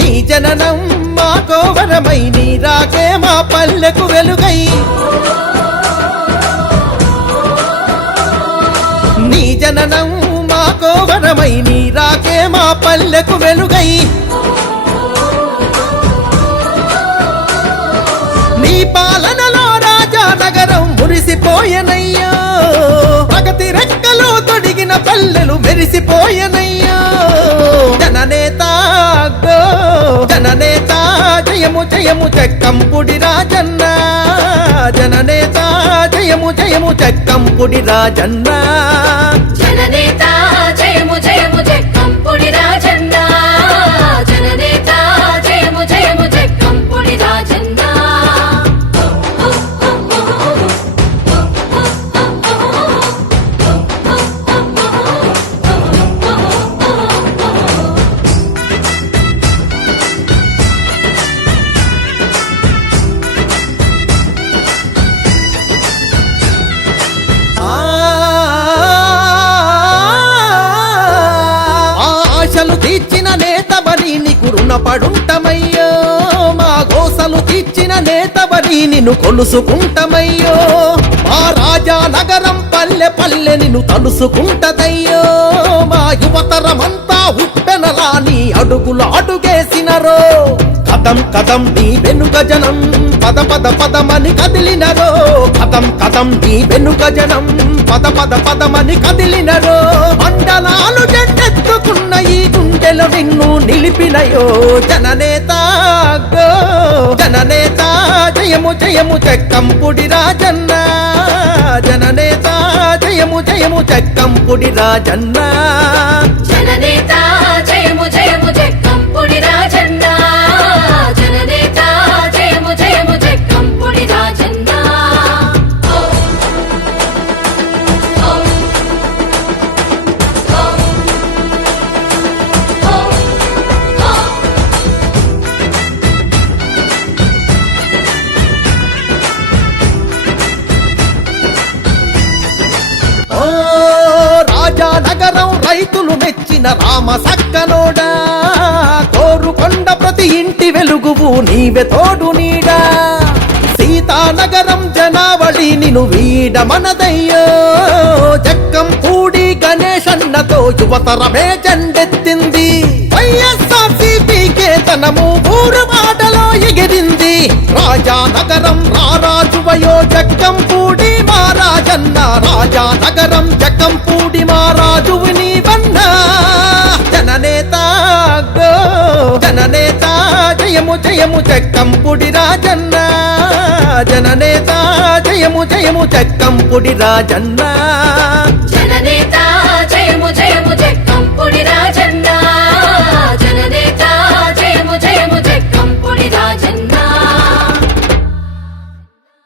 జననం మా కోవరమై నీ రాకే మా పల్లెకు వెలుగై. నీ జననం మా కోవరమై నీ రాకే మా పల్లెకు వెలుగై. నీ పాలనలో రాజా నగరం మురిసిపోయనయ్యా. ప్రగతి రెక్కలో తొడిగిన పల్లెలు మెరిసిపోయనయ్యా. జయము చెక్కంపుడి రాజన్న. జననేత జయము జయము చెక్కంపుడి రాజన్న. జననేత ఆశలు తీర్చిన నేతబని నీకు రుణపడుంటమయ్యో. మా గోసలు తీర్చిన నేతబని నిన్ను కొలుసుకుంటమయ్యో. మా రాజా నగరం పల్లె పల్లె నిన్ను తలుసుకుంటదయ్యో. మా యువతరమంతా ఉప్పెనలా నీ అడుగులు అడుగేసినరో. కథం కదం నీ వెనుక జనం పద పద పదమని కదిలినరో. కథం కదం నీ వెనుక జనం పద పద పదమని కదిలినరో. మండలాలు జెండెత్తుకున్న గుండెలో నిన్ను నిలిపినయో జననేత జననేత జయము జయము చెక్కంపుడి రాజన్న. జననేత జయము జయము చెక్కంపుడి రాజన్నా. ఓ రాజా నగరం రైతులు మెచ్చిన రామ సక్కనోడా. కోరుకొండ ప్రతి ఇంటి వెలుగువు నీవే తోడు నీడా. సీతానగరం జనావళి నిను వీడ మనదయ్యో. జక్కం పూడి గణేశన్నతో యువతరమే జెండెత్తింది. వైఎస్ఆర్సీపీకే తనము ఊరు మాటలో ఎగిరింది. రాజా నగరం రారాజువయో జక్కం పూడి మహారాజన్న రాజా జయము జయము చెక్కంపుడి రాజన్న. జననేత జయము జయము చెక్కంపుడి రాజన్న. జననేత జయము జయము జక్కంపుడి రాజన్న